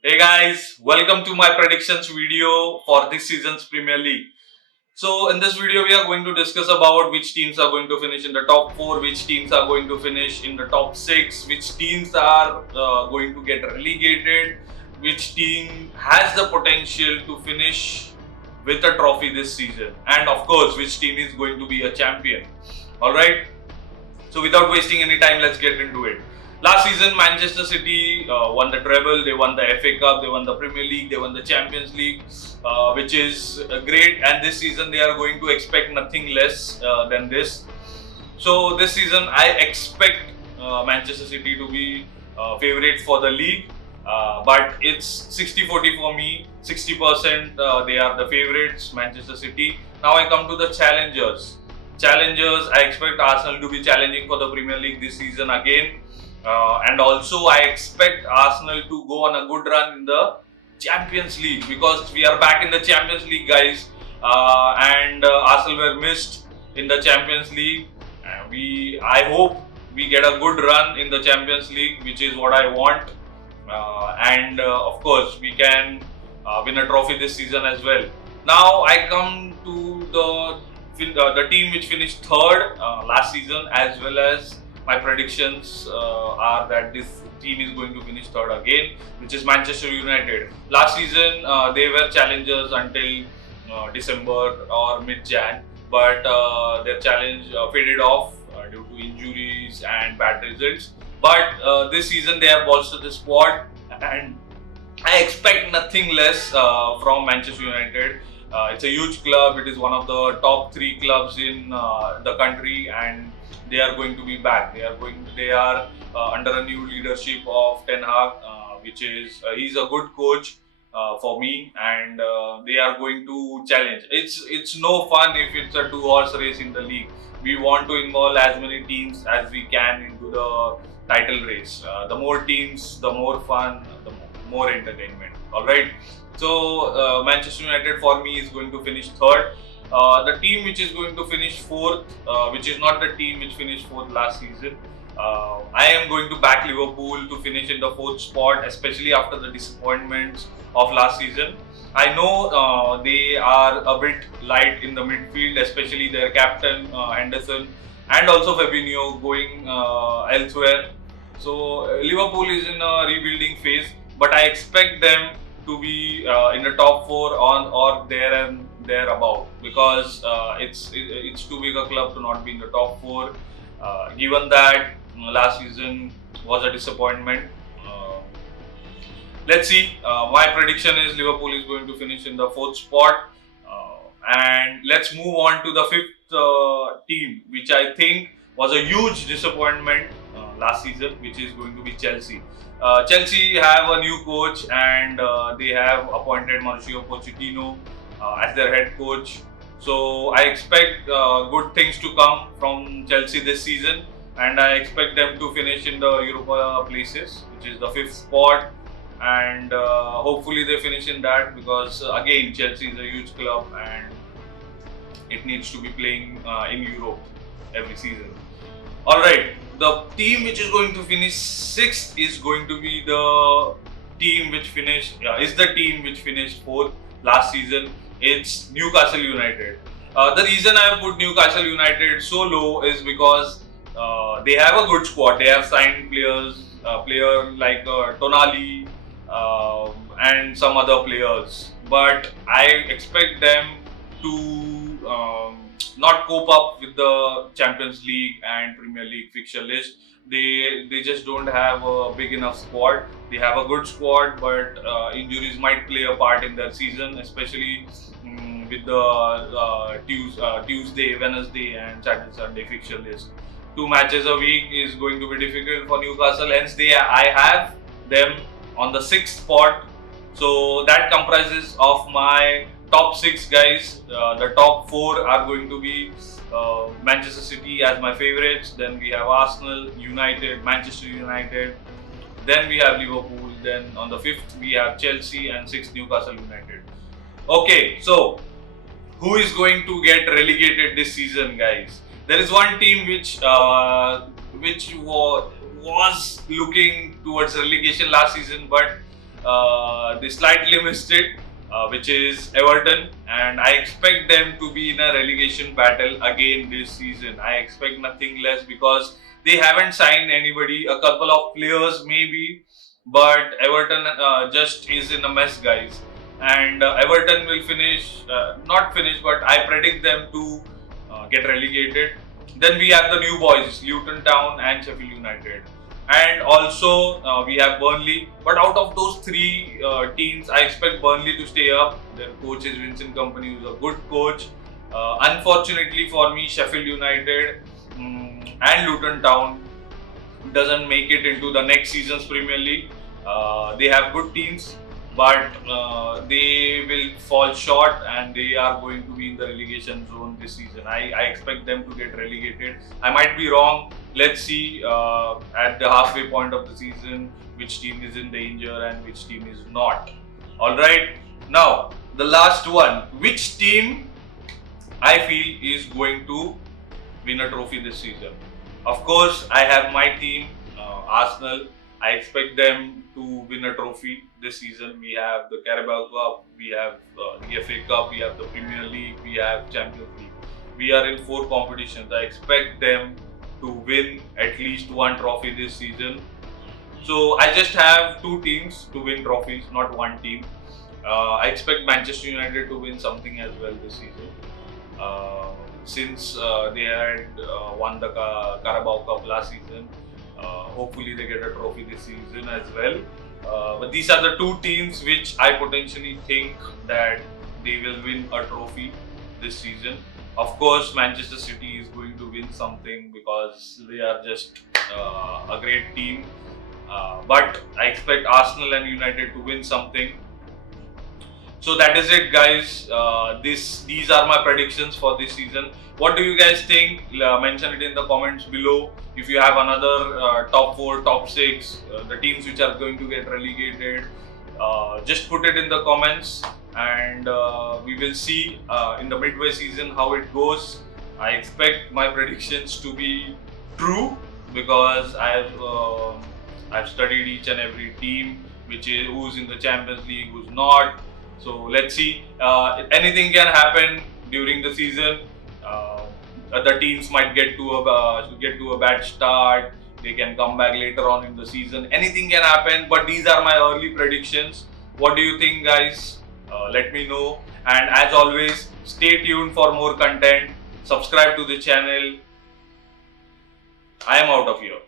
Hey guys, welcome to my predictions video for this season's Premier League. So in this video we are going to discuss about which teams are going to finish in the top 4, which teams are going to finish in the top 6, which teams are going to get relegated, which team has the potential to finish with a trophy this season, and of course which team is going to be a champion. Alright, so without wasting any time, let's get into it. Last season, Manchester City won the treble. They won the FA Cup. They won the Premier League. They won the Champions League, which is great. And this season, they are going to expect nothing less than this. So this season, I expect Manchester City to be favorites for the league. But it's 60-40 for me. 60% they are the favorites, Manchester City. Now I come to the challengers. I expect Arsenal to be challenging for the Premier League this season again. And also, I expect Arsenal to go on a good run in the Champions League because we are back in the Champions League, guys. And Arsenal were missed in the Champions League. I hope we get a good run in the Champions League, which is what I want. And of course, we can win a trophy this season as well. Now I come to the team which finished third last season, as well as my predictions are that this team is going to finish third again, which is Manchester United. Last season they were challengers until December or mid-Jan, but their challenge faded off due to injuries and bad results. But this season they have bolstered the squad, and I expect nothing less from Manchester United. It's a huge club. It is one of the top 3 clubs in the country, and they are going to be back. They are under a new leadership of Ten Hag, which is he's a good coach for me, and they are going to challenge. It's no fun if it's a 2 horse race in the league. We want to involve as many teams as we can into the title race. The more teams, the more fun, the more entertainment. All right. So Manchester United for me is going to finish third. The team which is going to finish fourth, which is not the team which finished fourth last season. I am going to back Liverpool to finish in the fourth spot, especially after the disappointments of last season. I know they are a bit light in the midfield, especially their captain Henderson and also Fabinho going elsewhere. So Liverpool is in a rebuilding phase, but I expect them to be in the top 4 on or there and thereabout because it's too big a club to not be in the top 4. Given that last season was a disappointment. Let's see. My prediction is Liverpool is going to finish in the fourth spot. And let's move on to the fifth team, which I think was a huge disappointment last season, which is going to be Chelsea. Chelsea have a new coach, and they have appointed Mauricio Pochettino as their head coach. So I expect good things to come from Chelsea this season, and I expect them to finish in the Europa places, which is the fifth spot. And hopefully they finish in that because again Chelsea is a huge club and it needs to be playing in Europe every season. All right, the team which is going to finish sixth is going to be the team which finished fourth last season. It's Newcastle United. The reason I have put Newcastle United so low is because they have a good squad. They have signed player like Tonali and some other players, but I expect them to not cope up with the Champions League and Premier League fixture list. They just don't have a big enough squad. They have a good squad, but injuries might play a part in their season, especially with the Tuesday, Wednesday, and Saturday Sunday fixture list. 2 matches a week is going to be difficult for Newcastle. Hence, I have them on the sixth spot. So that comprises of my top 6 guys. The top 4 are going to be Manchester City as my favorites. Then we have Arsenal, United, Manchester United. Then we have Liverpool. Then on the 5th we have Chelsea, and 6th Newcastle United. Okay, so who is going to get relegated this season, guys? There is one team which was looking towards relegation last season, but they slightly missed it, which is Everton, and I expect them to be in a relegation battle again this season. I expect nothing less because they haven't signed anybody, a couple of players maybe, but Everton just is in a mess, guys. And Everton will finish, not finish, but I predict them to get relegated. Then we have the new boys, Luton Town and Sheffield United. And also we have Burnley. But out of those three teams, I expect Burnley to stay up. Their coach is Vincent Kompany, who's a good coach. Unfortunately for me, Sheffield United and Luton Town doesn't make it into the next season's Premier League. They have good teams, but they will fall short and they are going to be in the relegation zone this season. I expect them to get relegated. I might be wrong. Let's see at the halfway point of the season which team is in danger and which team is not. Alright, now the last one. Which team I feel is going to win a trophy this season? Of course, I have my team, Arsenal. I expect them to win a trophy this season. We have the Carabao Cup, we have the FA Cup, we have the Premier League, we have Champions League. We are in 4 competitions. I expect them to win at least one trophy this season. So I just have 2 teams to win trophies, not one team. I expect Manchester United to win something as well this season. Since they had won the Carabao Cup last season, hopefully they get a trophy this season as well. But these are the 2 teams which I potentially think that they will win a trophy this season. Of course, Manchester City is going to win something because they are just a great team. But I expect Arsenal and United to win something. So that is it, guys. These are my predictions for this season. What do you guys think? Mention it in the comments below. If you have another top 4, top 6, the teams which are going to get relegated, just put it in the comments, and we will see in the midway season how it goes. I expect my predictions to be true because I've studied each and every team who's in the Champions League, who's not. So let's see. Anything can happen during the season. Other teams might get to a bad start. They can come back later on in the season. Anything can happen. But these are my early predictions. What do you think, guys? Let me know. And as always, stay tuned for more content. Subscribe to the channel. I am out of here.